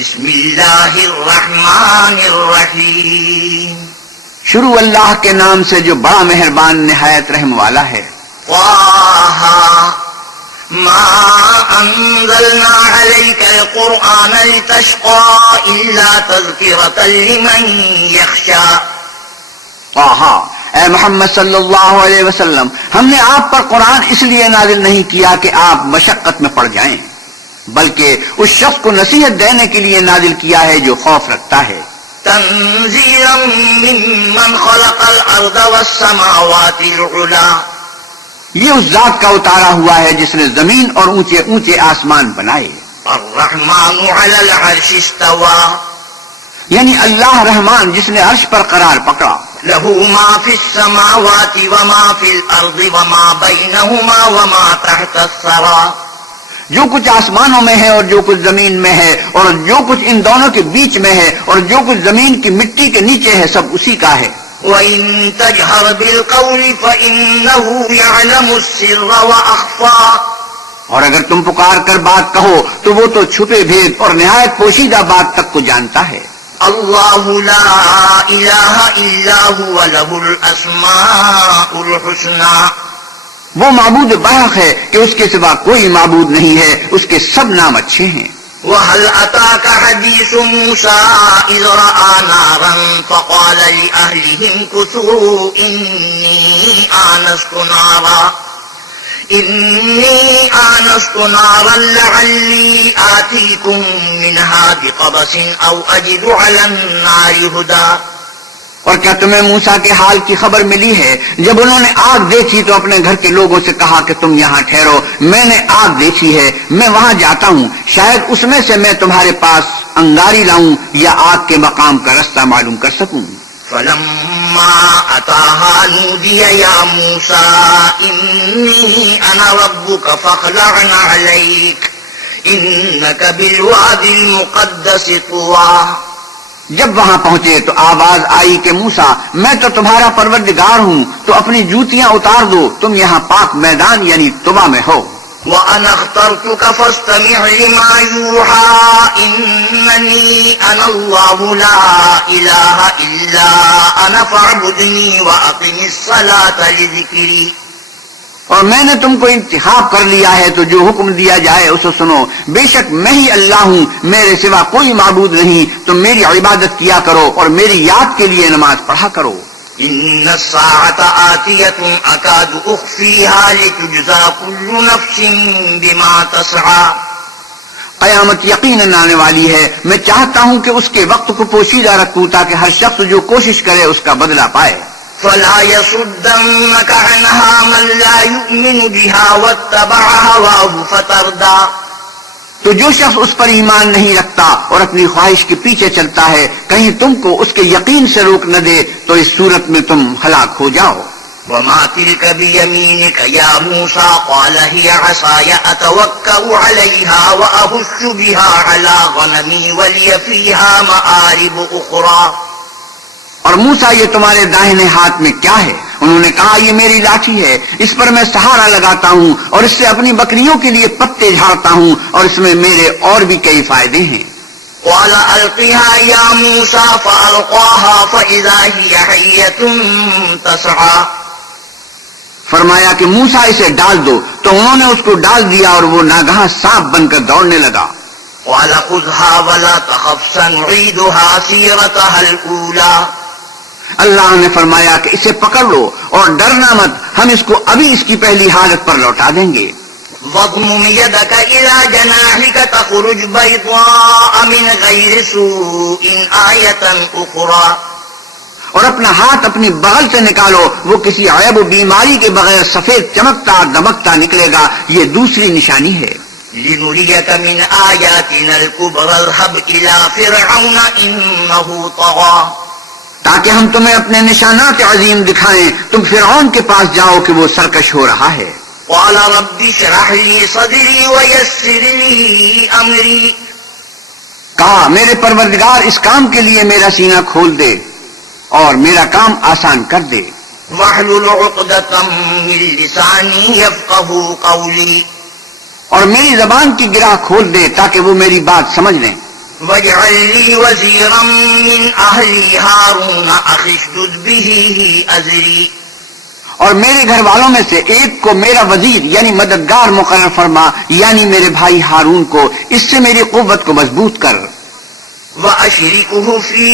بسم اللہ الرحمن الرحیم. شروع اللہ کے نام سے جو بڑا مہربان نہایت رحم والا ہے. طه ما انزلنا عليك القرآن لتشقى الا تذكرة لمن يخشى. طه، اے محمد صلی اللہ علیہ وسلم، ہم نے آپ پر قرآن اس لیے نازل نہیں کیا کہ آپ مشقت میں پڑ جائیں، بلکہ اس شخص کو نصیحت دینے کے لیے نازل کیا ہے جو خوف رکھتا ہے. تنزیلا ممن خلق الارض والسماوات العلا. یہ اس ذات کا اتارا ہوا ہے جس نے زمین اور اونچے اونچے آسمان بنائے. الرحمن علی العرش استوى. یعنی اللہ رحمان جس نے عرش پر قرار پکڑا. له ما في السماوات وما في الارض وما بينهما وما تحت الثرى. جو کچھ آسمانوں میں ہے اور جو کچھ زمین میں ہے اور جو کچھ ان دونوں کے بیچ میں ہے اور جو کچھ زمین کی مٹی کے نیچے ہے، سب اسی کا ہے. وَإِن تَجْهَرْ بِالْقَوْلِ فَإِنَّهُ يَعْلَمُ السِّرَّ وَأَخْفَى. اور اگر تم پکار کر بات کہو تو وہ تو چھپے بھید اور نہایت پوشیدہ بات تک کو جانتا ہے. اللہ لا الہ الا هو له الاسماء الحسنى. وہ معبود برحق ہے کہ اس کے سوا کوئی معبود نہیں ہے، اس کے سب نام اچھے ہیں. وَهَلْ أَتَاكَ حَدِيثُ مُوسَىٰ إِذْ رَأَىٰ نَارًا فَقَالَ لِأَهْلِهِ امْكُثُوا إِنِّي آنَسْتُ نَارًا لَعَلِّي آتِيكُم مِّنْهَا بِقَبَسٍ أَوْ أَجِدُ عَلَى النَّارِ هُدًى. اور کیا تمہیں موسیٰ کے حال کی خبر ملی ہے؟ جب انہوں نے آگ دیکھی تو اپنے گھر کے لوگوں سے کہا کہ تم یہاں ٹھہرو، میں نے آگ دیکھی ہے، میں وہاں جاتا ہوں، شاید اس میں سے میں تمہارے پاس انگاری لاؤں یا آگ کے مقام کا رستہ معلوم کر سکوں. فَلَمَّا أَتَاهَا نُودِيَ يَا مُوسَىٰ إِنِّي أَنَا رَبُّكَ فَاخْلَعْ عَلَيْكَ إِنَّكَ بِالْوَادِ الْمُقَدَّسِ طُوًى. جب وہاں پہنچے تو آواز آئی کہ موسیٰ، میں تو تمہارا پروردگار ہوں، تو اپنی جوتیاں اتار دو، تم یہاں پاک میدان یعنی طبا میں ہو. وَأَنَا اخْتَرْتُكَ فَاسْتَمِعْ لِمَا يُوحَىٰ إِنَّنِي أَنَا اللَّهُ لَا إِلَٰهَ إِلَّا أَنَا فَاعْبُدْنِي وَأَقِمِ الصَّلَاةَ لِذِكْرِي. اور میں نے تم کو انتخاب کر لیا ہے تو جو حکم دیا جائے اسے سنو. بے شک میں ہی اللہ ہوں، میرے سوا کوئی معبود نہیں، تم میری عبادت کیا کرو اور میری یاد کے لیے نماز پڑھا کرو. إِنَّ السَّاعَةَ آتِيَةٌ أَكَادُ أُخْفِيهَا لِتُجْزَىٰ كُلُّ نَفْسٍ بِمَا تَسْعَىٰ. قیامت یقیناً آنے والی ہے، میں چاہتا ہوں کہ اس کے وقت کو پوشیدہ رکھوں تاکہ ہر شخص جو کوشش کرے اس کا بدلہ پائے. فَلَا يَصُدَّنَّكَ عَنْهَا مَن لَّا يُؤْمِنُ بِهَا وَاتَّبَعَ هَوَاهُ فَتَرْدَىٰ. تو جو شخص اس پر ایمان نہیں رکھتا اور اپنی خواہش کے پیچھے چلتا ہے، کہیں تم کو اس کے یقین سے روک نہ دے تو اس صورت میں تم ہلاک ہو جاؤ. وَمَا تِلْكَ بِيَمِينِكَ يَا مُوسَىٰ قَالَ هِيَ عَصَايَ أَتَوَكَّأُ عَلَيْهَا وَأَهُشُّ بِهَا عَلَىٰ غَنَمِي وَلِيَ فِيهَا مَآرِبُ أُخْرَىٰ. اور موسیٰ یہ تمہارے داہنے ہاتھ میں کیا ہے؟ انہوں نے کہا یہ میری لاٹھی ہے، اس پر میں سہارا لگاتا ہوں اور اس سے اپنی بکریوں کے لیے پتے جھاڑتا ہوں اور اس میں میرے اور بھی کئی فائدے ہیں. قَالَ أَلْقِهَا يَا مُوسَىٰ فَأَلْقَاهَا فَإِذَا هِيَ حَيَّةٌ تَسْعَىٰ. فرمایا کہ موسیٰ اسے ڈال دو، تو انہوں نے اس کو ڈال دیا اور وہ ناگہاں سانپ بن کر دوڑنے لگا. قَالَ خُذْهَا وَلَا تَخَفْ سَنُعِيدُهَا سِيرَتَهَا الْأُولَىٰ. اللہ نے فرمایا کہ اسے پکڑ لو اور ڈرنا مت، ہم اس کو ابھی اس کی پہلی حالت پر لوٹا دیں گے. وَاضْمُمْ يَدَكَ إِلَىٰ جَنَاحِكَ تَخْرُجْ بَيْضَاءَ مِنْ غَيْرِ سُوءٍ آيَةً أُخْرَىٰ. اور اپنا ہاتھ اپنی بغل سے نکالو، وہ کسی عیب و بیماری کے بغیر سفید چمکتا دمکتا نکلے گا، یہ دوسری نشانی ہے. لِنُرِيَكَ مِنْ آيَاتِنَا الْكُبْرَى اذْهَبْ إِلَىٰ فِرْعَوْنَ إِنَّهُ طَغَىٰ. تاکہ ہم تمہیں اپنے نشانات عظیم دکھائیں، تم فرعون کے پاس جاؤ کہ وہ سرکش ہو رہا ہے. قَالَ رَبِّ اشْرَحْ لِي صَدْرِي وَيَسِّرْ لِي أَمْرِي. کہا میرے پروردگار اس کام کے لیے میرا سینہ کھول دے اور میرا کام آسان کر دے. وَاحْلُلْ عُقْدَةً مِّن لِّسَانِي يَفْقَهُوا قَوْلِي. اور میری زبان کی گرہ کھول دے تاکہ وہ میری بات سمجھ لیں. واجعل لي وزيرا من أهلي هارون أخي اشدد به أزري اور میرے گھر والوں میں سے ایک کو میرا وزیر یعنی مددگار مقرر فرما، یعنی میرے بھائی ہارون کو، اس سے میری قوت کو مضبوط کر۔ وأشركه في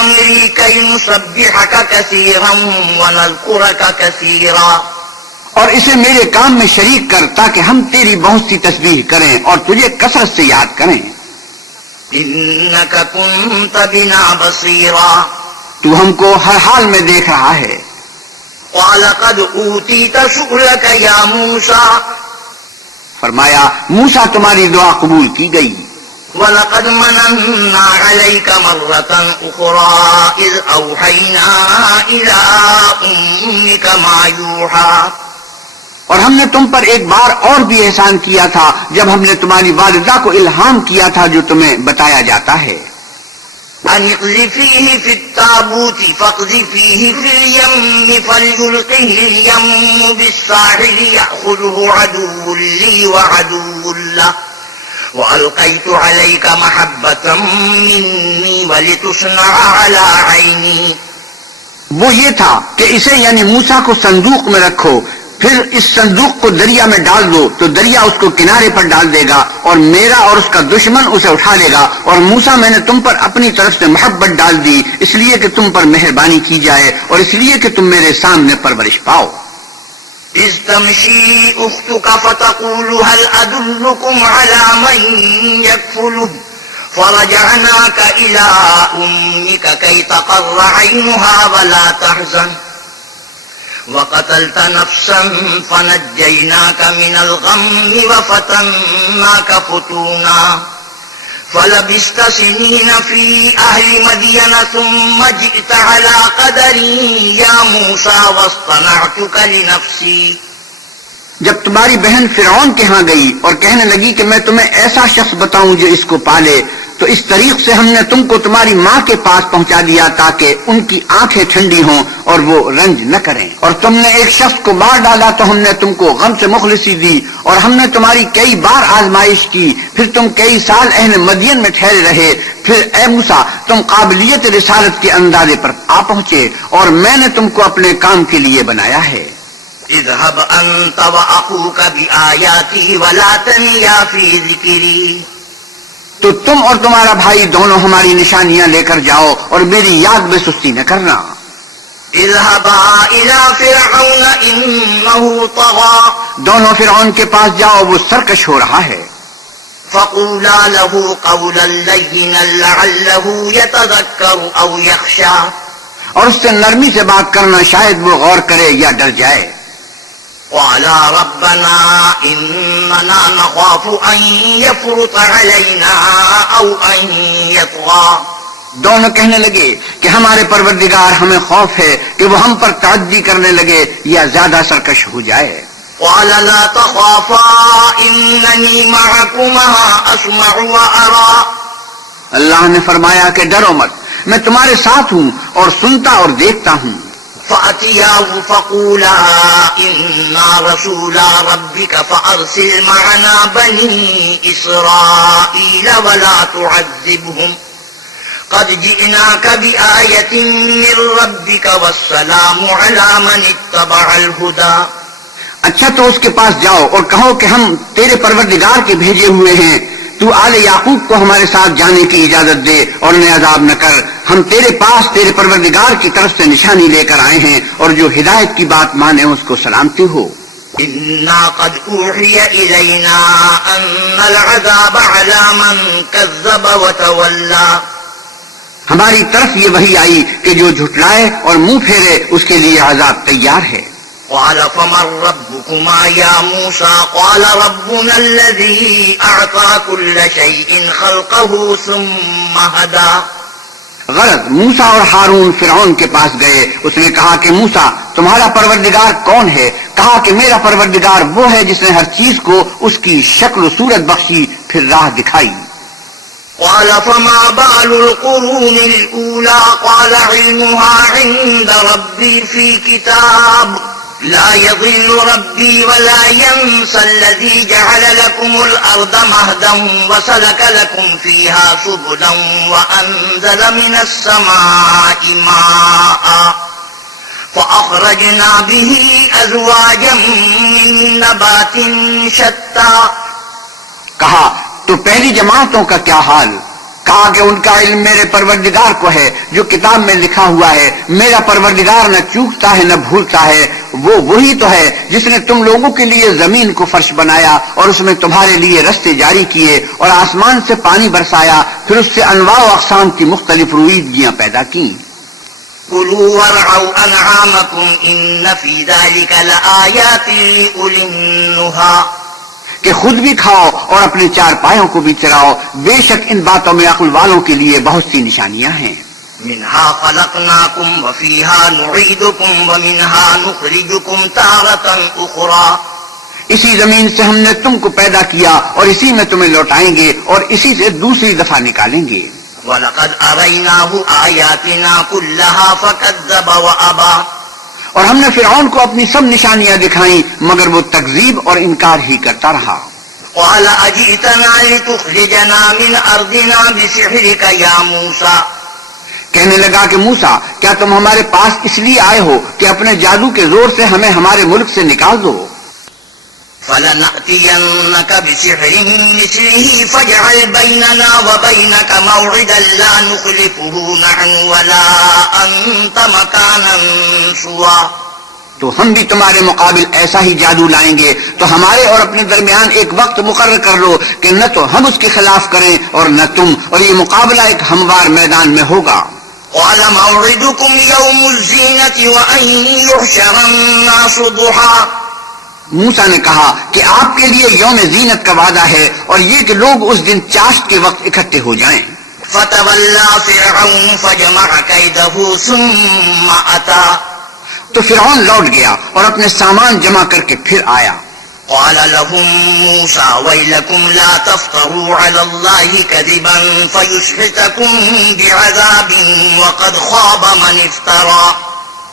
أمري كي نسبحك كثيرا ونذكرك كثيرا اور اسے میرے کام میں شریک کر تاکہ ہم تیری بہت سی تسبیح کریں اور تجھے کثرت سے یاد کریں۔ إنك كنت بنا بصيرا تو ہم کو ہر حال میں دیکھ رہا ہے۔ قال قد أوتيت سؤلك يا موسى فرمایا موسیٰ تمہاری دعا قبول کی گئی۔ وَلَقَدْ مَنَنَّا عَلَيْكَ مَرَّةً أُخْرَى إِذْ أَوْحَيْنَا إِلَىٰ أُمِّكَ مَا يُوحَىٰ اور ہم نے تم پر ایک بار اور بھی احسان کیا تھا جب ہم نے تمہاری والدہ کو الہام کیا تھا جو تمہیں بتایا جاتا ہے۔ أَنِ اقْذِفِيهِ فِي التَّابُوتِ فَاقْذِفِيهِ فِي الْيَمِّ فَلْيُلْقِهِ الْيَمُّ بِالسَّاحِلِ يَأْخُذْهُ عَدُوٌّ لِّي وَعَدُوٌّ لَّهُ وَأَلْقَيْتُ عَلَيْكَ مَحَبَّةً مِّنِّي وَلِتُصْنَعَ عَلَىٰ عَيْنِي وہ یہ تھا کہ اسے یعنی موسیٰ کو صندوق میں رکھو، پھر اس صندوق کو دریا میں ڈال دو تو دریا اس کو کنارے پر ڈال دے گا اور میرا اور اس کا دشمن اسے اٹھا لے گا، اور موسیٰ میں نے تم پر اپنی طرف سے محبت ڈال دی اس لیے کہ تم پر مہربانی کی جائے اور اس لیے کہ تم میرے سامنے پرورش پاؤ۔ إذ تمشي أختك فتقول هل أدلكم على من يكفله فرجعناك إلى أمك كي تقر عينها ولا تحزن وقتلت نفسا فنجيناك من الغم وفتناك فتونا فلبست سنين في أهل مدين ثم جئت على قدري يا موسى واصطنعتك لنفسي جب تمہاری بہن فرعون کے ہاں گئی اور کہنے لگی کہ میں تمہیں ایسا شخص بتاؤں جو اس کو پالے، تو اس طریق سے ہم نے تم کو تمہاری ماں کے پاس پہنچا دیا تاکہ ان کی آنکھیں ٹھنڈی ہوں اور وہ رنج نہ کریں، اور تم نے ایک شخص کو مار ڈالا تو ہم نے تم کو غم سے مخلصی دی، اور ہم نے تمہاری کئی بار آزمائش کی، پھر تم کئی سال اہل مدین میں ٹھہرے رہے، پھر اے موسیٰ تم قابلیت رسالت کے اندازے پر آ پہنچے اور میں نے تم کو اپنے کام کے لیے بنایا ہے۔ اذهب أنت وأخوك بآياتي ولا تنيا في ذكري تو تم اور تمہارا بھائی دونوں ہماری نشانیاں لے کر جاؤ اور میری یاد میں سستی نہ کرنا۔ اذهبا إلى فرعون إنه طغى دونوں فرعون کے پاس جاؤ، وہ سرکش ہو رہا ہے۔ فقولا له قولا لينا لعله يتذكر أو يخشى اور اس سے نرمی سے بات کرنا، شاید وہ غور کرے یا ڈر جائے۔ قالا ربنا إننا نخاف أن يفرط علينا أو أن يطغى دونوں کہنے لگے کہ ہمارے پروردگار ہمیں خوف ہے کہ وہ ہم پر تعدی کرنے لگے یا زیادہ سرکش ہو جائے۔ قال لا تخافا إنني معكما أسمع وأرى اللہ نے فرمایا کہ ڈرو مت، میں تمہارے ساتھ ہوں اور سنتا اور دیکھتا ہوں۔ فأتياه فقولا إنا رسولا ربك فأرسل معنا بني إسرائيل ولا تعذبهم قد جئناك بآية من ربك والسلام على من اتبع الهدى اچھا تو اس کے پاس جاؤ اور کہو کہ ہم تیرے پروردگار کے بھیجے ہوئے ہیں، تو آل یعقوب کو ہمارے ساتھ جانے کی اجازت دے اور انہیں عذاب نہ کر، ہم تیرے پاس تیرے پروردگار کی طرف سے نشانی لے کر آئے ہیں اور جو ہدایت کی بات مانے اس کو سلامتی ہو۔ إنا قد أوحي إلينا أن العذاب على من كذب وتولى ہماری طرف یہ وحی آئی کہ جو جھٹلائے اور منہ پھیرے اس کے لیے عذاب تیار ہے۔ قال فمن ربكما يا موسى قال ربنا الذي أعطى كل شيء خلقه ثم هدى غرض موسیٰ اور ہارون فرعون کے پاس گئے، اس نے کہا کہ موسیٰ تمہارا پروردگار کون ہے؟ کہا کہ میرا پروردگار وہ ہے جس نے ہر چیز کو اس کی شکل و صورت بخشی پھر راہ دکھائی۔ قال فما بال القرون الأولى قال علمها عند ربي في كتاب لا يضل ربي ولا ينسى الذي جعل لكم الأرض مهدا وسلك لكم فيها سبلا وأنزل من السماء ماء فأخرجنا به أزواجا من نبات شتى. کہا تو پہلی جماعتوں کا کیا حال؟ کہا کہ ان کا علم میرے پروردگار کو ہے جو کتاب میں لکھا ہوا ہے. میرا پروردگار نہ چوکتا ہے نہ بھولتا ہے. وہ وہی تو ہے جس نے تم لوگوں کے لیے زمین کو فرش بنایا اور اس میں تمہارے لیے رستے جاری کیے اور آسمان سے پانی برسایا، پھر اس سے انواع و اقسام کی مختلف رویدگیاں پیدا کی. كلوا وارعوا أنعامكم إن في ذلك لآيات لأولي النهى. کہ خود بھی کھاؤ اور اپنے چار پایوں کو بھی چراؤ، بے شک ان باتوں میں عقل والوں کے لیے بہت سی نشانیاں ہیں. منها خلقناكم وفيها نعيدكم ومنها نخرجكم تارة أخرى. اسی زمین سے ہم نے تم کو پیدا کیا اور اسی میں تمہیں لوٹائیں گے اور اسی سے دوسری دفعہ نکالیں گے. وَلَقَدْ أَرَيْنَاهُ آيَاتِنَا كُلَّهَا فَكَذَّبَ وَأَبَى. اور ہم نے فرعون کو اپنی سب نشانیاں دکھائیں مگر وہ تکذیب اور انکار ہی کرتا رہا. قَالَ أَجِئْتَنَا لِتُخْرِجَنَا مِنْ أَرْضِنَا بِسِحْرِكَ يَا مُوسَى. کہنے لگا کہ موسیٰ کیا تم ہمارے پاس اس لیے آئے ہو کہ اپنے جادو کے زور سے ہمیں ہمارے ملک سے نکال دو؟ فَلَنَأْتِيَنَّكَ بِسِحْرٍ مِثْلِهِ فَاجْعَلْ بَيْنَنَا وَبَيْنَكَ مَوْعِدًا لَا نُخْلِفُهُ نَحْنُ وَلَا أَنْتَ مَكَانًا سُوًى. تو ہم بھی تمہارے مقابل ایسا ہی جادو لائیں گے، تو ہمارے اور اپنے درمیان ایک وقت مقرر کر لو کہ نہ تو ہم اس کے خلاف کریں اور نہ تم، اور یہ مقابلہ ایک ہموار میدان میں ہوگا. قَالَ مَوْعِدُكُمْ يَوْمُ الزِّينَةِ وَأَنْ يُحْشَرَ النَّاسُ ضُحًى. موسیٰ نے کہا کہ آپ کے لیے یوم زینت کا وعدہ ہے اور یہ کہ لوگ اس دن چاشت کے وقت اکٹھے ہو جائیں. فَتَوَلَّى فِرْعَوْنُ فَجَمَعَ كَيْدَهُ ثُمَّ أَتَى. تو فرعون لوٹ گیا اور اپنے سامان جمع کر کے پھر آیا. قال لهم موسى ويلكم لا تفتروا على الله كذبا فيسحتكم بعذاب وقد خاب من افترى.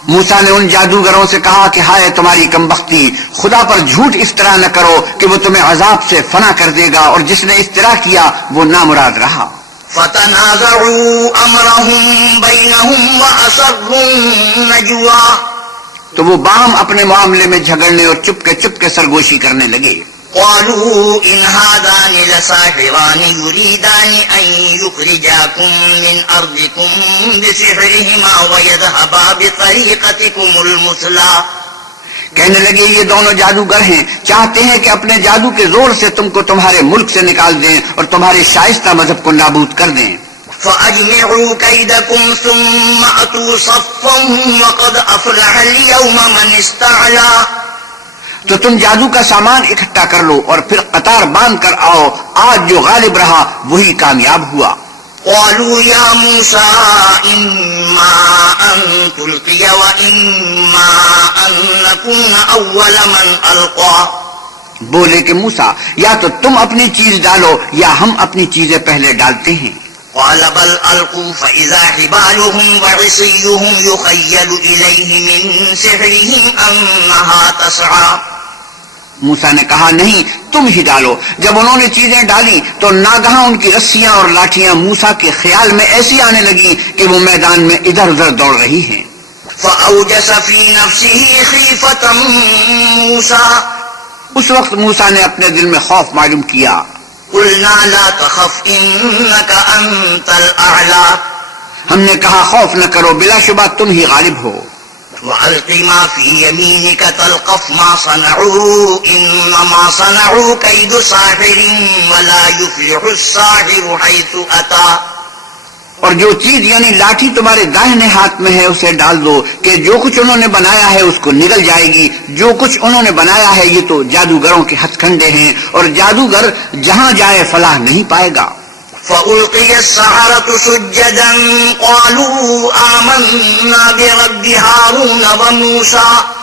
موسیٰ نے ان جادوگروں سے کہا کہ ہائے تمہاری کمبختی، خدا پر جھوٹ افترا نہ کرو کہ وہ تمہیں عذاب سے فنا کر دے گا، اور جس نے افترا کیا وہ نامراد رہا. فتنازعوا امرهم بينهم واسروا النجوى. تو وہ باہم اپنے معاملے میں جھگڑنے اور چپ کے سرگوشی کرنے لگے. قالوا ان هذان لساحران يريدان ان يخرجاكم من ارضكم بسحرهما ويذهبا بطريقتكم المثلى. کہنے لگے یہ دونوں جادوگر ہیں، چاہتے ہیں کہ اپنے جادو کے زور سے تم کو تمہارے ملک سے نکال دیں اور تمہارے شائستہ مذہب کو نابود کر دیں. فَأَجْمِعُوا كَيْدَكُمْ ثُمَّ أَتُوا صَفًّا وَقَدْ أَفْلَحَ الْيَوْمَ مَنِ اسْتَعْلَى. تو تم جادو کا سامان اکٹھا کر لو اور پھر قطار باندھ کر آؤ، آج جو غالب رہا وہی کامیاب ہوا. قالوا يا موسى إما أن تلقي وإما أن نكون أول من ألقى. بولے کہ موسیٰ یا تو تم اپنی چیز ڈالو یا ہم اپنی چیزیں پہلے ڈالتے ہیں. قال بل ألقوا فإذا حبالهم وعصيهم يخيل إليه من سحرهم أنها تسعى. موسیٰ نے کہا نہیں تم ہی ڈالو. جب انہوں نے چیزیں ڈالی تو ناگہاں ان کی رسیاں اور لاٹھیاں موسیٰ کے خیال میں ایسی آنے لگی کہ وہ میدان میں ادھر ادھر دوڑ رہی ہیں. فأوجس في نفسه خيفة موسى. اس وقت موسیٰ نے اپنے دل میں خوف معلوم کیا. قلنا لا تخف إنك أنت الأعلى. ہم نے کہا خوف نہ کرو، بلا شبہ تم ہی غالب ہو. وَأَلْقِ مَا فِي يَمِينِكَ تَلْقَفْ مَا صَنَعُوا إِنَّمَا صَنَعُوا كَيْدُ سَاحِرٍ وَلَا يُفْلِحُ السَّاحِرُ حَيْثُ أَتَى. اور جو چیز یعنی لاٹھی تمہارے داہنے ہاتھ میں ہے اسے ڈال دو کہ جو کچھ انہوں نے بنایا ہے اس کو نگل جائے گی. جو کچھ انہوں نے بنایا ہے یہ تو جادوگروں کے ہتھ کنڈے ہیں، اور جادوگر جہاں جائے فلاح نہیں پائے گا. فَأُلْقِيَ السَّحَرَةُ سُجَّدًا قَالُوا آمَنَّا بِرَبِّ هَارُونَ وَمُوسَى.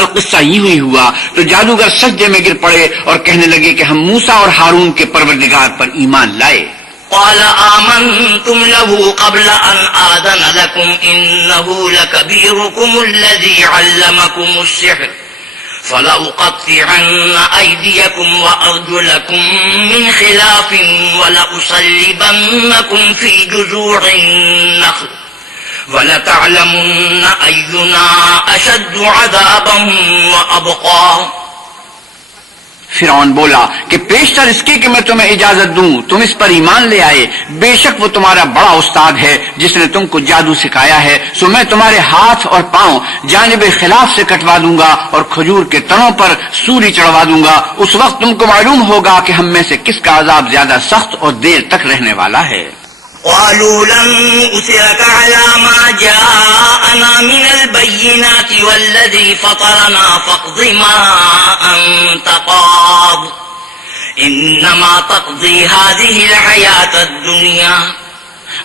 القصہ یوں ہی ہوا تو جادوگر سجدے میں گر پڑے اور کہنے لگے کہ ہم موسیٰ اور ہارون کے پروردگار پر ایمان لائے. قال آمنتم له قبل أن آذن لكم إنه لكبيركم الذي علمكم السحر فلأقطعن أيديكم وأرجلكم من خلاف ولأصلبنكم في جذوع النخل وَلَتَعْلَمُنَّ أَيُّنَا أَشَدُّ عَذَابًا وَأَبْقَىٰ۔ فرعون بولا کہ پیشتر اس کے کہ میں تمہیں اجازت دوں تم اس پر ایمان لے آئے، بے شک وہ تمہارا بڑا استاد ہے جس نے تم کو جادو سکھایا ہے، سو میں تمہارے ہاتھ اور پاؤں جانب خلاف سے کٹوا دوں گا اور کھجور کے تنوں پر سولی چڑھوا دوں گا، اس وقت تم کو معلوم ہوگا کہ ہم میں سے کس کا عذاب زیادہ سخت اور دیر تک رہنے والا ہے۔ قالوا لن نؤثرك على ما جاءنا من البينات والذي فطرنا فاقض ما أنت قاض إنما تقضي هذه الحياة الدنيا۔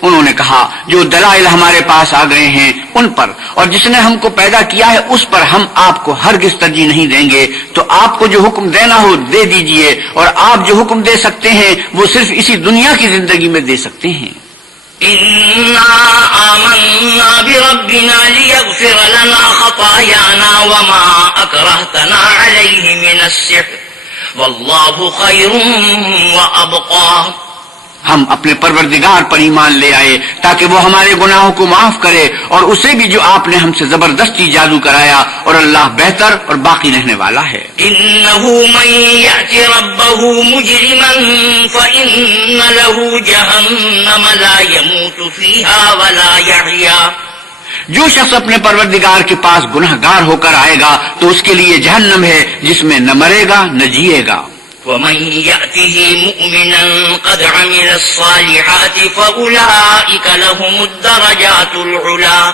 انہوں نے کہا جو دلائل ہمارے پاس آ گئے ہیں ان پر اور جس نے ہم کو پیدا کیا ہے اس پر ہم آپ کو ہرگز ترجیح نہیں دیں گے، تو آپ کو جو حکم دینا ہو دے دیجئے، اور آپ جو حکم دے سکتے ہیں وہ صرف اسی دنیا کی زندگی میں دے سکتے ہیں۔ إنا آمنا بربنا ليغفر لنا خطايانا وما أكرهتنا عليه من السحر والله خير وأبقى۔ ہم اپنے پروردگار پر ایمان لے آئے تاکہ وہ ہمارے گناہوں کو معاف کرے اور اسے بھی جو آپ نے ہم سے زبردستی جادو کرایا، اور اللہ بہتر اور باقی رہنے والا ہے۔ إنه من يأت ربه مجرما فإن له جهنم لا يموت فيها ولا يحيا۔ جو شخص اپنے پروردگار کے پاس گناہگار ہو کر آئے گا تو اس کے لیے جہنم ہے جس میں نہ مرے گا نہ جیے گا۔ ومن يأته مؤمنا قد عمل الصالحات فأولئك لهم الدرجات العلا۔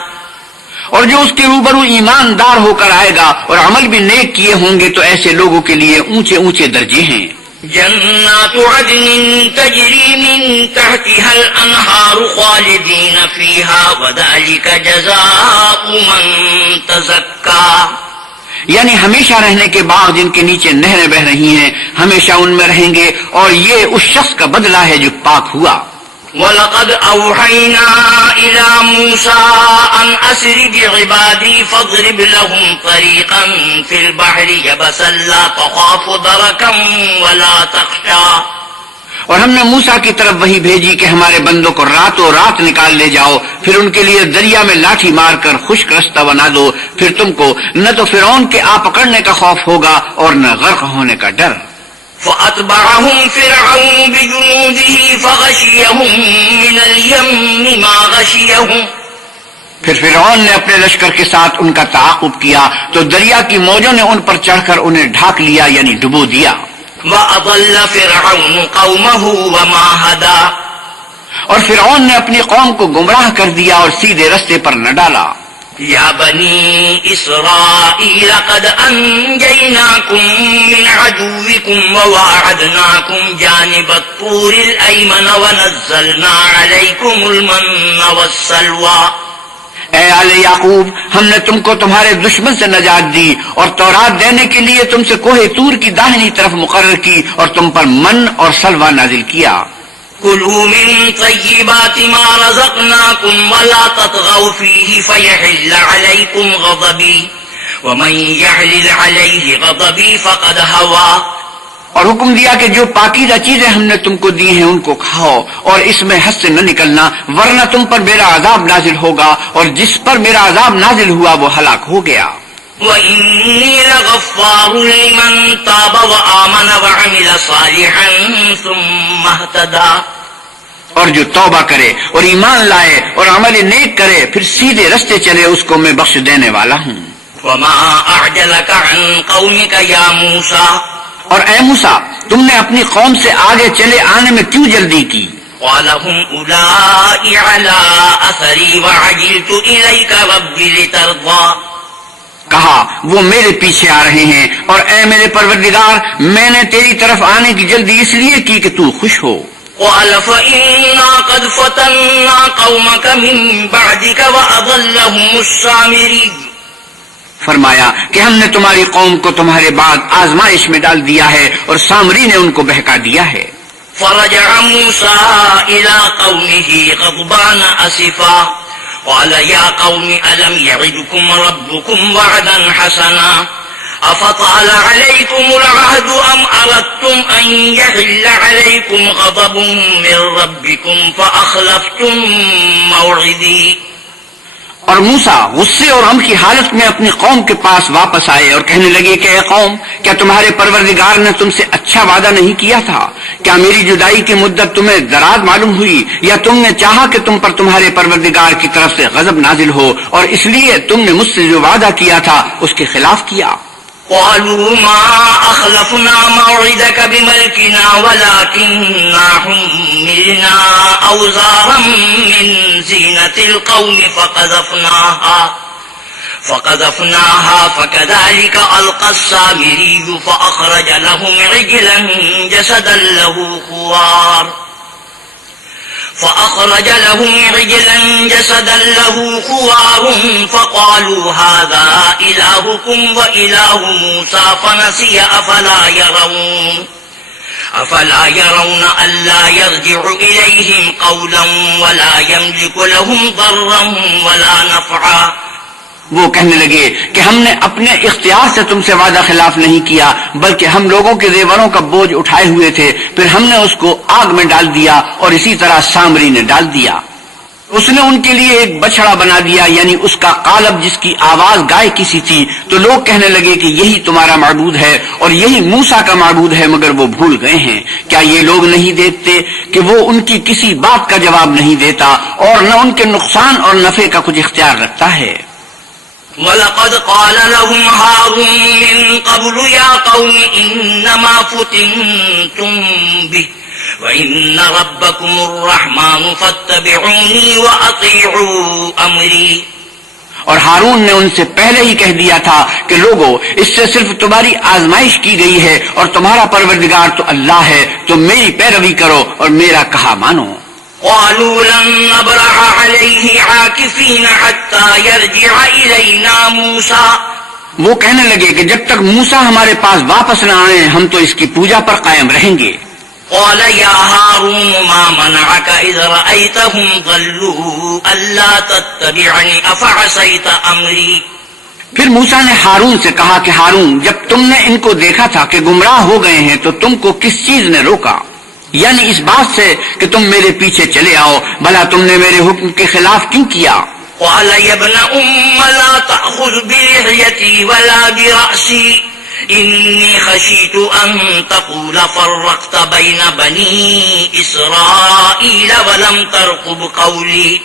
اور جو اس کے روبرو ایماندار ہو کر آئے گا اور عمل بھی نیک کیے ہوں گے تو ایسے لوگوں کے لیے اونچے اونچے درجے ہیں۔ جنات عدن تجری من تحتها الانہار خالدین فیہا وذلک جزاء من تزکا۔ یعنی ہمیشہ رہنے کے باغ جن کے نیچے نہریں بہ رہی ہیں، ہمیشہ ان میں رہیں گے، اور یہ اس شخص کا بدلہ ہے جو پاک ہوا۔ وَلَقَدْ أَوْحَيْنَا إِلَى مُوسَىٰ أَنْ أَسْرِ بِعِبَادِي فَاضْرِبْ لَهُمْ طَرِيقًا فِي الْبَحْرِ يَبَسًا لَا تَخَافُ دَرَكًا وَلَا تَخْشَىٰ۔ اور ہم نے موسیٰ کی طرف وہی بھیجی کہ ہمارے بندوں کو راتوں رات نکال لے جاؤ، پھر ان کے لیے دریا میں لاٹھی مار کر خشک رستہ بنا دو، پھر تم کو نہ تو فرعون کے آ پکڑنے کا خوف ہوگا اور نہ غرق ہونے کا ڈر۔ فَأَتْبَعَهُمْ فِرْعَوْنُ بِجُنُودِهِ فَغَشِيَهُم مِّنَ الْيَمِّ مَا غَشِيَهُم۔ پھر فرعون نے اپنے لشکر کے ساتھ ان کا تعاقب کیا تو دریا کی موجوں نے ان پر چڑھ کر انہیں ڈھانک لیا، یعنی ڈبو دیا۔ وَأَضَلَّ فِرْعَوْنُ قَوْمَهُ وَمَا هَدَىٰ۔ اور فرعون نے اپنی قوم کو گمراہ کر دیا اور سیدھے رستے پر نہ ڈالا۔ یا بنی اسرائیل قد انجیناکم من عدوکم وواعدناکم جانب الطور الایمن ونزلنا علیکم المن والسلوى۔ اے آل یعقوب، ہم نے تم کو تمہارے دشمن سے نجات دی اور تورات دینے کے لیے تم سے کوہ طور کی داہنی طرف مقرر کی اور تم پر من اور سلوہ نازل کیا۔ کلوا من طیبات ما رزقناکم ولا تطغوا فیہ فیحل علیکم غضبی ومن یحلل علیہ غضبی فقد ہوا۔ اور حکم دیا کہ جو پاکیزہ چیزیں ہم نے تم کو دی ہیں ان کو کھاؤ اور اس میں حد سے نہ نکلنا، ورنہ تم پر میرا عذاب نازل ہوگا، اور جس پر میرا عذاب نازل ہوا وہ ہلاک ہو گیا۔ وَإِنِّي لَغَفَّارٌ لِّمَن تَابَ وَآمَنَ وَعَمِلَ صَالِحًا ثُمَّ اهْتَدَىٰ۔ اور جو توبہ کرے اور ایمان لائے اور عمل نیک کرے پھر سیدھے رستے چلے اس کو میں بخش دینے والا ہوں۔ وَمَا أَعْجَلَكَ عَن قَوْمِكَ يَا مُوسَىٰ۔ اور اے موسیٰ، تم نے اپنی قوم سے آگے چلے آنے میں کیوں جلدی کی؟ قَالَ هُمْ أُولَٰئِ عَلَىٰ أَثَرِي وَعَجِلْتُ إِلَيْكَ رَبِّ لِتَرْضَىٰ۔ کہا وہ میرے پیچھے آ رہے ہیں، اور اے میرے پروردگار، میں نے تیری طرف آنے کی جلدی اس لیے کی کہ تو خوش ہو۔ قَالَ فَإِنَّا قَدْ فَتَنَّا قَوْمَكَ مِن بَعْدِكَ وَأَضَلَّهُمُ السَّامِرِيُّ۔ فرمایا کہ ہم نے تمہاری قوم کو تمہارے بعد آزمائش میں ڈال دیا ہے اور سامری نے ان کو بہکا دیا ہے۔ فرجع موسى إلى قومه غضبان أسفا قال يا قوم ألم يعدكم ربكم وعدا حسنا أفطال عليكم العهد أم أردتم أن يحل عليكم غضب من ربكم فأخلفتم موعدي. اور موسیٰ غصے اور غم کی حالت میں اپنی قوم کے پاس واپس آئے اور کہنے لگے کہ اے قوم، کیا تمہارے پروردگار نے تم سے اچھا وعدہ نہیں کیا تھا؟ کیا میری جدائی کی مدت تمہیں دراز معلوم ہوئی، یا تم نے چاہا کہ تم پر تمہارے پروردگار کی طرف سے غضب نازل ہو اور اس لیے تم نے مجھ سے جو وعدہ کیا تھا اس کے خلاف کیا؟ قالوا ما أخلفنا موعدك بملكنا ولكننا حملنا أوزارا من زينة القوم فقذفناها فكذلك ألقى السامري فأخرج لهم عجلا جسدا له خوار فقالوا هذا إلهكم وإله موسى فنسي أفلا يرون ألا يرجع إليهم قولا ولا يملك لهم ضرا ولا نفعا. وہ کہنے لگے کہ ہم نے اپنے اختیار سے تم سے وعدہ خلاف نہیں کیا، بلکہ ہم لوگوں کے زیوروں کا بوجھ اٹھائے ہوئے تھے، پھر ہم نے اس کو آگ میں ڈال دیا اور اسی طرح سامری نے ڈال دیا. اس نے ان کے لیے ایک بچڑا بنا دیا، یعنی اس کا قالب جس کی آواز گائے کی سی تھی. تو لوگ کہنے لگے کہ یہی تمہارا معبود ہے اور یہی موسیٰ کا معبود ہے، مگر وہ بھول گئے ہیں. کیا یہ لوگ نہیں دیکھتے کہ وہ ان کی کسی بات کا جواب نہیں دیتا اور نہ ان کے نقصان اور نفع کا کچھ اختیار رکھتا ہے؟ وَلَقَدْ قَالَ لَهُمْ هَارُونُ مِن قَبْلُ يَا قَوْمِ إِنَّمَا فُتِنْتُمْ بِهِ وَإِنَّ رَبَّكُمُ الرَّحْمَنُ فَاتَّبِعُونِي وَأَطِيعُوا أَمْرِي. اور ہارون نے ان سے پہلے ہی کہہ دیا تھا کہ لوگو، اس سے صرف تمہاری آزمائش کی گئی ہے اور تمہارا پروردگار تو اللہ ہے، تو میری پیروی کرو اور میرا کہا مانو. قالوا لن نبرح عليه عاكفين حتى يرجع إلينا موسى. وہ کہنے لگے کہ جب تک موسیٰ ہمارے پاس واپس نہ آئیں ہم تو اس کی پوجا پر قائم رہیں گے. قال يا هارون ما منعك إذ رأيتهم ضلوا ألا تتبعني أفعصيت أمري. پھر موسیٰ نے ہارون سے کہا کہ ہارون، جب تم نے ان کو دیکھا تھا کہ گمراہ ہو گئے ہیں تو تم کو کس چیز نے روکا؟ یعنی اس بات سے کہ تم میرے پیچھے چلے آؤ، بھلا تم نے میرے حکم کے خلاف کیوں کیا؟ قال يا ابن لا تأخذ بلحيتي ولا برأسي إني خشيت أن تقول فرقت بين بني إسرائيل ولم ترقب قولي.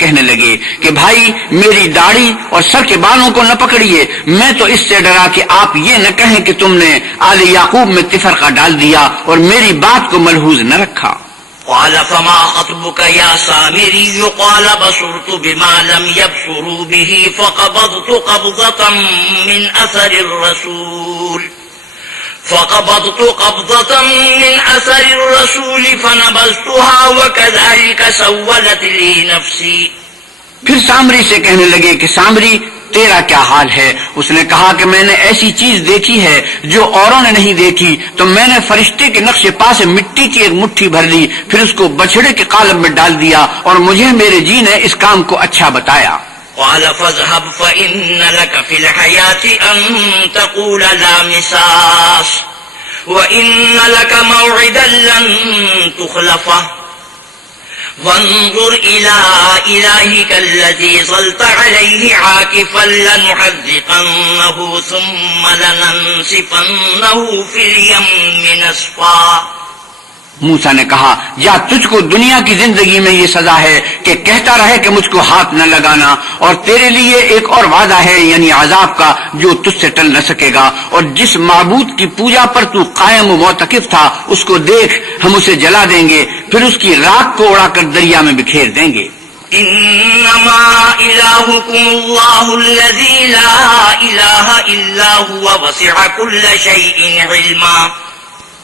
کہنے لگے کہ بھائی میری داڑھی اور سر کے بالوں کو نہ پکڑیے، میں تو اس سے ڈرا کہ آپ یہ نہ کہیں کہ تم نے آل یعقوب میں تفرقہ ڈال دیا اور میری بات کو ملحوظ نہ رکھا. قال فما خطبك يا سامري؟ قال بصرت بما لم يبصروا به فقبضت قبضة من أثر الرسول فنبذتها وكذلك سولت لي نفسي. پھر سامری سے کہنے لگے کہ سامری تیرا کیا حال ہے؟ اس نے کہا کہ میں نے ایسی چیز دیکھی ہے جو اوروں نے نہیں دیکھی، تو میں نے فرشتے کے نقش پا سے مٹی کی ایک مٹھی بھر لی، پھر اس کو بچڑے کے قالب میں ڈال دیا اور مجھے میرے جی نے اس کام کو اچھا بتایا. قال فاذهب فإن لك في الحياة أن تقول لا مساس وإن لك موعدا لن تخلفه وانظر إلى إلهك الذي ظلت عليه عاكفا لنحرقنه ثم لننسفنه في اليم نسفا. موسیٰ نے کہا جا، تجھ کو دنیا کی زندگی میں یہ سزا ہے کہ کہتا رہے کہ مجھ کو ہاتھ نہ لگانا، اور تیرے لیے ایک اور وعدہ ہے یعنی عذاب کا جو تجھ سے ٹل نہ سکے گا. اور جس معبود کی پوجا پر تو قائم و معتکف تھا اس کو دیکھ، ہم اسے جلا دیں گے، پھر اس کی راکھ کو اڑا کر دریا میں بکھیر دیں گے. انما الہکم اللہ الذی لا الہ الا هو وسع كل شیء علما.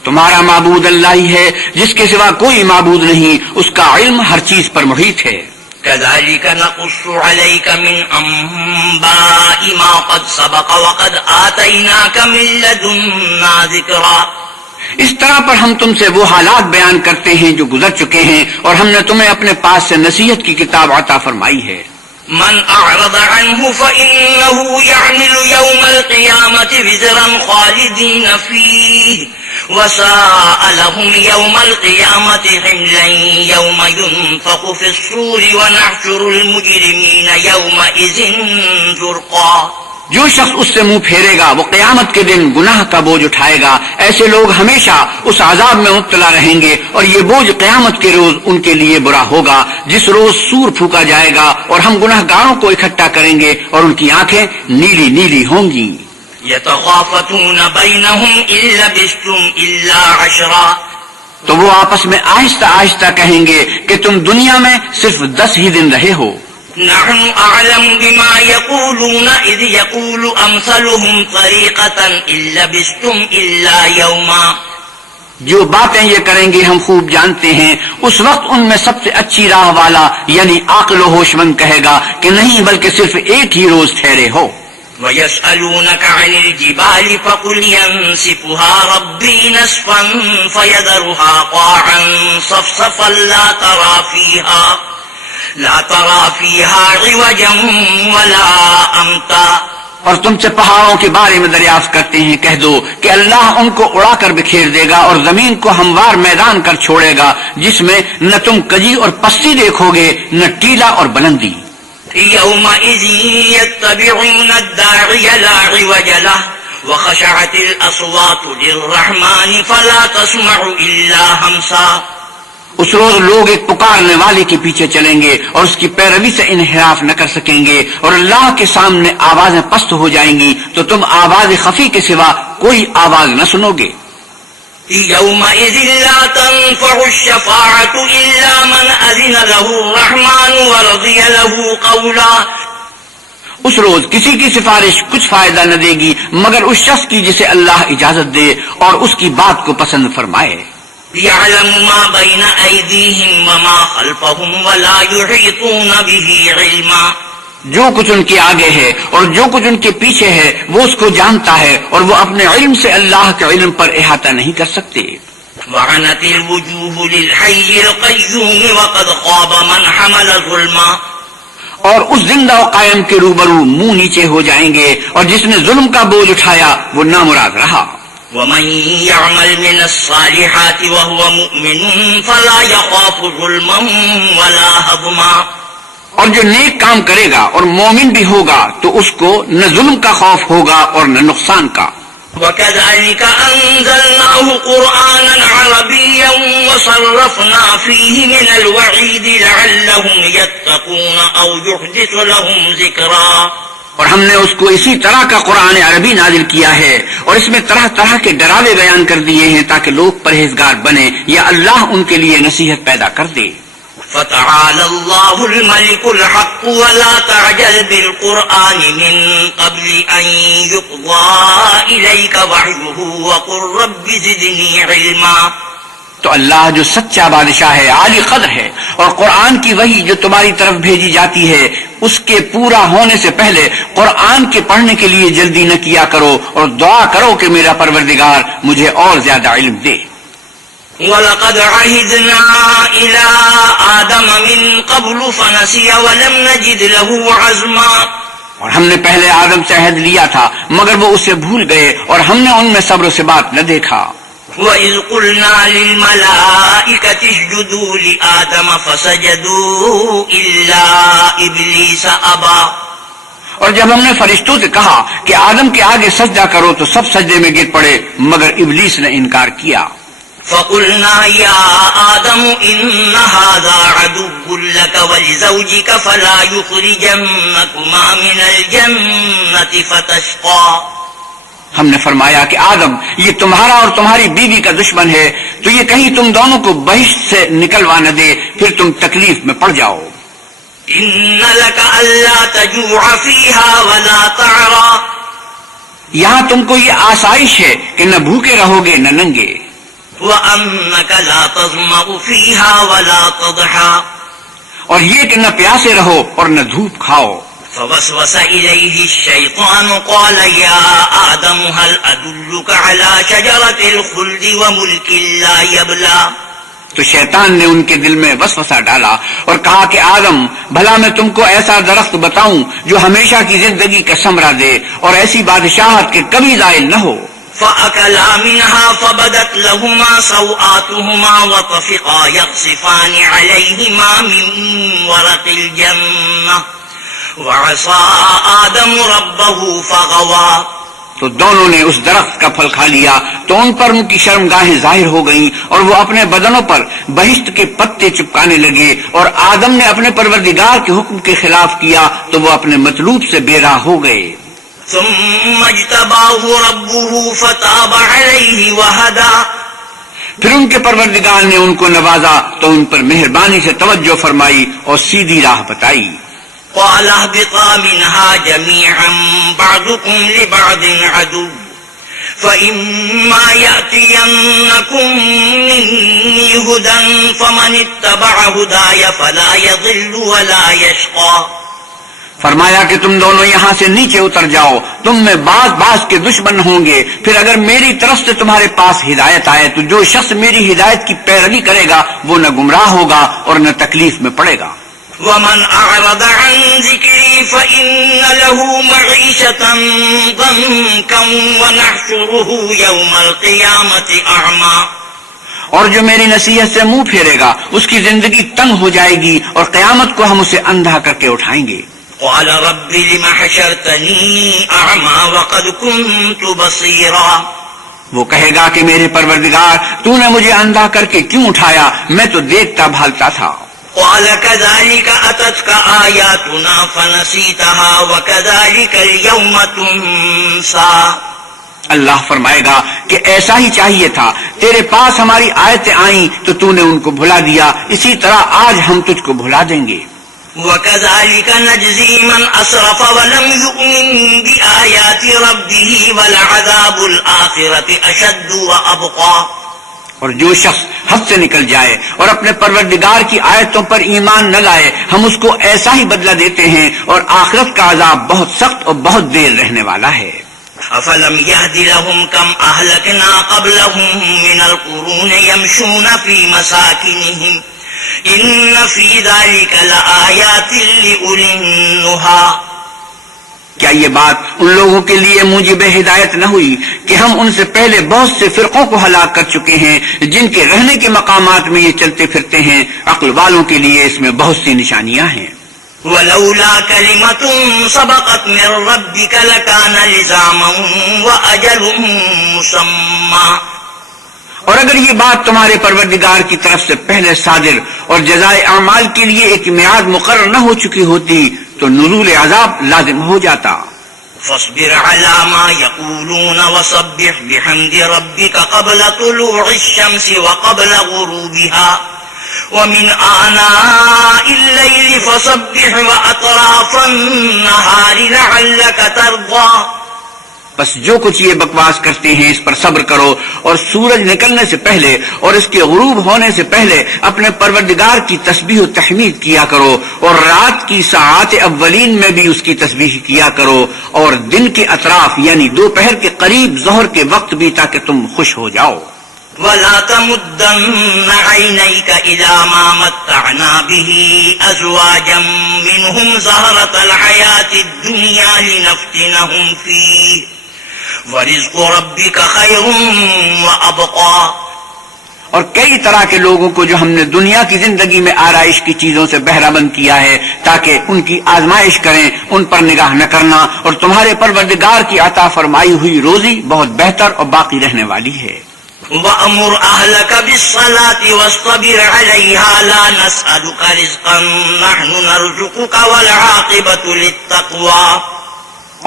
تمہارا معبود اللہ ہی ہے جس کے سوا کوئی معبود نہیں، اس کا علم ہر چیز پر محیط ہے. كذلك نقص عليك من أنباء ما قد سبق وقد آتيناك من لدنا ذكرا. اس طرح پر ہم تم سے وہ حالات بیان کرتے ہیں جو گزر چکے ہیں، اور ہم نے تمہیں اپنے پاس سے نصیحت کی کتاب عطا فرمائی ہے۔ من اعرض عنه فإنه يعمل يوم القيامة وزرا خالدين فيه وساء لهم يوم القيامة حملا يوم ينفخ في الصور ونحشر المجرمين يومئذ زرقا۔ جو شخص اس سے منہ پھیرے گا وہ قیامت کے دن گناہ کا بوجھ اٹھائے گا، ایسے لوگ ہمیشہ اس عذاب میں مبتلا رہیں گے، اور یہ بوجھ قیامت کے روز ان کے لیے برا ہوگا، جس روز سور پھونکا جائے گا اور ہم گناہ گاروں کو اکٹھا کریں گے اور ان کی آنکھیں نیلی نیلی ہوں گی۔ يتخافتون بينهم إن لبثتم إلا عشرا۔ تو وہ آپس میں آہستہ آہستہ کہیں گے کہ تم دنیا میں صرف 10 ہی دن رہے ہو۔ نحن أعلم بما يقولون إذ يقول أمثلهم طريقة إن لبثتم إلا يوما۔ جو باتیں یہ کریں گے ہم خوب جانتے ہیں، اس وقت ان میں سب سے اچھی راہ والا یعنی عاقل و ہوش مند کہے گا کہ نہیں بلکہ صرف ایک ہی روز ٹھہرے ہو۔ وَيَسْأَلُونَكَ عَنِ الْجِبَالِ فَقُلْ يَنسِفُهَا رَبِّي نَسْفًا فَيَذَرُهَا قَاعًا صَفْصَفًا لا ترى فيها عوجا ولا أمتا۔ اور تم سے پہاڑوں کے بارے میں دریافت کرتے ہیں، کہہ دو کہ اللہ ان کو اڑا کر بکھیر دے گا اور زمین کو ہموار میدان کر چھوڑے گا، جس میں نہ تم کجی اور پستی دیکھو گے نہ ٹیلا اور بلندی۔ يومئذ يتبعون الداعي لا عوج له وخشعت الأصوات للرحمن فلا تسمع إلا همسا۔ اس روز لوگ ایک پکارنے والے کے پیچھے چلیں گے اور اس کی پیروی سے انحراف نہ کر سکیں گے، اور اللہ کے سامنے آوازیں پست ہو جائیں گی تو تم آواز خفی کے سوا کوئی آواز نہ سنو گے۔ يومئذ لا تنفع الشفاعة إلا من أذن له الرحمن ورضي له قولا۔ اس روز کسی کی سفارش کچھ فائدہ نہ دے گی مگر اس شخص کی جسے اللہ اجازت دے اور اس کی بات کو پسند فرمائے۔ يعلم ما بين أيديهم وما خلفهم ولا يحيطون به علما۔ جو کچھ ان کے آگے ہے اور جو کچھ ان کے پیچھے ہے وہ اس کو جانتا ہے، اور وہ اپنے علم سے اللہ کے علم پر احاطہ نہیں کر سکتے۔ وعنت الوجوه للحي القيوم وقد خاب من حمل ظلما۔ اور اس زندہ و قائم کے روبرو منہ نیچے ہو جائیں گے، اور جس نے ظلم کا بوجھ اٹھایا وہ نامراد رہا۔ ومن يعمل من الصالحات وهو مؤمن فلا يخاف ظلما ولا هضما۔ اور جو نیک کام کرے گا اور مومن بھی ہوگا تو اس کو نہ ظلم کا خوف ہوگا اور نہ نقصان کا۔ وكذلك أنزلناه قرآنا عربيا وصرفنا فيه من الوعيد لعلهم يتقون أو يحدث لهم ذكرا۔ اور ہم نے اس کو اسی طرح کا قرآن عربی نازل کیا ہے، اور اس میں طرح طرح کے ڈراوے بیان کر دیے ہیں تاکہ لوگ پرہیزگار بنے یا اللہ ان کے لیے نصیحت پیدا کر دے۔ فتعالى الله الملك الحق ولا تعجل بالقرآن من قبل أن يقضى إليك وحيه وقل رب زدني علما۔ تو اللہ جو سچا بادشاہ ہے، عالی قدر ہے، اور قرآن کی وحی جو تمہاری طرف بھیجی جاتی ہے اس کے پورا ہونے سے پہلے قرآن کے پڑھنے کے لیے جلدی نہ کیا کرو، اور دعا کرو کہ میرا پروردگار مجھے اور زیادہ علم دے۔ وَلَقَدْ عَهِدْنَا إِلَىٰ آدَمَ مِن قَبْلُ فَنَسِيَ وَلَمْ نَجِدْ لَهُ عَزْمًا۔ اور ہم نے پہلے آدم سے عہد لیا تھا مگر وہ اسے بھول گئے، اور ہم نے ان میں صبر و ثبات نہ دیکھا۔ وَإِذْ قُلْنَا لِلْمَلَائِكَةِ اسْجُدُوا لِآدَمَ فَسَجَدُوا إِلَّا إِبْلِيسَ أَبَىٰ۔ اور جب ہم نے فرشتوں سے کہا کہ آدم کے آگے سجدہ کرو تو سب سجدے میں گر پڑے مگر ابلیس نے انکار کیا۔ فَقُلْنَا يَا آدَمُ إِنَّ هَٰذَا عَدُوٌّ لَّكَ وَلِزَوْجِكَ فَلَا يُخْرِجَنَّكُمَا مِنَ الْجَنَّةِ فَتَشْقَىٰ۔ ہم نے فرمایا کہ آدم یہ تمہارا اور تمہاری بیوی کا دشمن ہے، تو یہ کہیں تم دونوں کو بہشت سے نکلوا نہ دے پھر تم تکلیف میں پڑ جاؤ۔ إِنَّ لَكَ أَلَّا تَجُوعَ فِيهَا وَلَا تَعْرَىٰ۔ یہاں تم کو یہ آسائش ہے کہ نہ بھوکے رہو گے نہ ننگے۔ وَأَنَّكَ لَا تَظْمَأُ فِيهَا وَلَا تَضْحَىٰ۔ اور یہ کہ نہ پیاسے رہو اور نہ دھوپ کھاؤ۔ فوسوس إليه الشيطان قال يا آدم هل أدلك على شجرة الخلد وملك لا يبلى. تو شیطان نے ان کے دل میں وسوسہ ڈالا اور کہا کہ آدم بھلا میں تم کو ایسا درخت بتاؤں جو ہمیشہ کی زندگی کا ثمرہ دے اور ایسی بادشاہت کے کبھی زائل نہ ہو. فأكلا منها فبدت لهما سوآتهما وطفقا يخصفان عليهما من ورق الجنة وعصى آدم ربه فغوى. تو دونوں نے اس درخت کا پھل کھا لیا تو ان پر ان کی شرمگاہیں ظاہر ہو گئیں اور وہ اپنے بدنوں پر بہشت کے پتے چپکانے لگے اور آدم نے اپنے پروردگار کے حکم کے خلاف کیا تو وہ اپنے مطلوب سے بے راہ ہو گئے. ثم اجتباه ربه فتاب عليه وهدى. پھر ان کے پروردگار نے ان کو نوازا تو ان پر مہربانی سے توجہ فرمائی اور سیدھی راہ بتائی. قال اهبطا منها جميعا بعضكم لبعض عدو فإما يأتينكم مني هدى فمن اتبع هداي فلا يضل ولا يشقى. فرمایا کہ تم دونوں یہاں سے نیچے اتر جاؤ، تم میں بعض کے دشمن ہوں گے، پھر اگر میری طرف سے تمہارے پاس ہدایت آئے تو جو شخص میری ہدایت کی پیروی کرے گا وہ نہ گمراہ ہوگا اور نہ تکلیف میں پڑے گا. ومن أعرض عن ذكري فإن له معيشة ضنكا ونحشره يوم القيامة أعمى. اور جو میری نصیحت سے منہ پھیرے گا اس کی زندگی تنگ ہو جائے گی اور قیامت کو ہم اسے اندھا کر کے اٹھائیں گے. قال رب لم حشرتني أعمى وقد كنت بصيرا. وہ کہے گا کہ میرے پروردگار تو نے مجھے اندھا کر کے کیوں اٹھایا، میں تو دیکھتا بھالتا تھا. قال كذلك أتتك آياتنا فنسيتها وكذلك اليوم تنسى. اللہ فرمائے گا کہ ایسا ہی چاہیے تھا، تیرے پاس ہماری آیتیں آئیں تو تو نے ان کو بھلا دیا، اسی طرح آج ہم تجھ کو بھلا دیں گے. وكذلك نجزي من أسرف ولم يؤمن بآيات ربه ولعذاب الآخرة أشد وأبقى. اور جو شخص حد سے نکل جائے اور اپنے پروردگار کی آیتوں پر ایمان نہ لائے ہم اس کو ایسا ہی بدلہ دیتے ہیں اور آخرت کا عذاب بہت سخت اور بہت دیر رہنے والا ہے. أفلم يهد لهم كم أهلكنا قبلهم من القرون يمشون في مساكنهم إن في ذلك لآيات لأولي النهى. کیا یہ بات ان لوگوں کے لیے موجب ہدایت نہ ہوئی کہ ہم ان سے پہلے بہت سے فرقوں کو ہلاک کر چکے ہیں جن کے رہنے کے مقامات میں یہ چلتے پھرتے ہیں، عقل والوں کے لیے اس میں بہت سی نشانیاں ہیں. ولولا كلمة سبقت من ربك لكان لزاما وأجل مسمى. اور اگر یہ بات تمہارے پروردگار کی طرف سے پہلے صادر اور جزائے اعمال کے لیے ایک میعاد مقرر نہ ہو چکی ہوتی تو نزول عذاب لازم ہو جاتا. فاصبر على ما يقولون وسبح بحمد ربك قبل طلوع الشمس وقبل غروبها ومن آناء الليل فسبح وأطراف النهار لعلك ترضى. بس جو کچھ یہ بکواس کرتے ہیں اس پر صبر کرو اور سورج نکلنے سے پہلے اور اس کے غروب ہونے سے پہلے اپنے پروردگار کی تسبیح و تحمید کیا کرو اور رات کی ساعات اولین میں بھی اس کی تسبیح کیا کرو اور دن کے اطراف یعنی دوپہر کے قریب ظہر کے وقت بھی تاکہ تم خوش ہو جاؤ. ولا تمدن عينيك إلى ما متعنا به أزواجا منهم زهرة الحياة الدنيا لنفتنهم فيه ورزق ربك خير وأبقى. اور کئی طرح کے لوگوں کو جو ہم نے دنیا کی زندگی میں آرائش کی چیزوں سے بہرہ بند کیا ہے تاکہ ان کی آزمائش کریں، ان پر نگاہ نہ کرنا، اور تمہارے پروردگار کی عطا فرمائی ہوئی روزی بہت بہتر اور باقی رہنے والی ہے. وَأَمُرْ أَهْلَكَ بِالصَّلَاةِ وَاصْطَبِرْ عَلَيْهَا لَا نَسْأَلُكَ رِزْقًا نَحْنُ نَرْزُقُكَ وَالْعَاقِبَةُ لِلتَّقْوَى.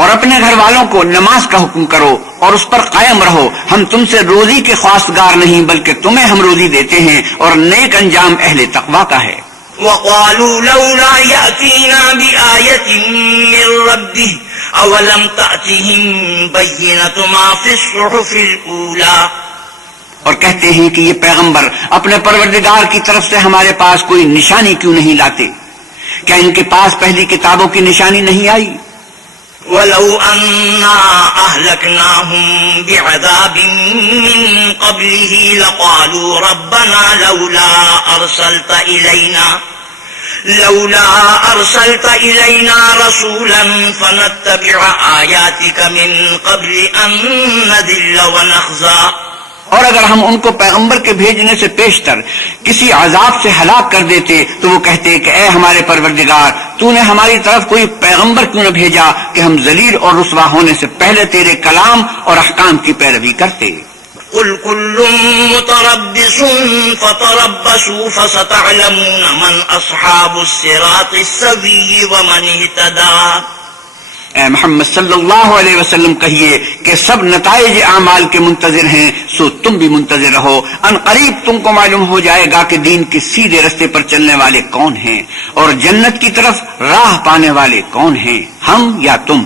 اور اپنے گھر والوں کو نماز کا حکم کرو اور اس پر قائم رہو، ہم تم سے روزی کے خواستگار نہیں بلکہ تمہیں ہم روزی دیتے ہیں اور نیک انجام اہل تقویٰ کا ہے. وَقَالُوا لَوْلَا يَأْتِينَا بِآيَةٍ مِّن رَّبِّهِ أَوَلَمْ تَأْتِهِم بَيِّنَةُ مَا فِي الصُّحُفِ الْأُولَى. اور کہتے ہیں کہ یہ پیغمبر اپنے پروردگار کی طرف سے ہمارے پاس کوئی نشانی کیوں نہیں لاتے. کیا ان کے پاس پہلی کتابوں کی نشانی نہیں آئی؟ وَلَوْ أَنَّا أَهْلَكْنَاهُمْ بِعَذَابٍ مِّن قَبْلِهِ لَقَالُوا رَبَّنَا لولا أرسلت إلينا رسولا فنتبع آياتك من قبل أن نذل ونخزى. اور اگر ہم ان کو پیغمبر کے بھیجنے سے پیشتر کسی عذاب سے ہلاک کر دیتے تو وہ کہتے کہ اے ہمارے پروردگار، تو نے ہماری طرف کوئی پیغمبر کیوں نہ بھیجا کہ ہم ذلیل اور رسوا ہونے سے پہلے تیرے کلام اور احکام کی پیروی کرتے. قل كل متربص فتربصوا فستعلمون من أصحاب الصراط السوي ومن اهتدى. اے محمد صلی اللہ علیہ وسلم کہیے کہ سب نتائج اعمال کے منتظر ہیں، سو تم بھی منتظر رہو. ان قریب تم کو معلوم ہو جائے گا کہ دین کے سیدھے رستے پر چلنے والے کون ہیں اور جنت کی طرف راہ پانے والے کون ہیں، ہم یا تم.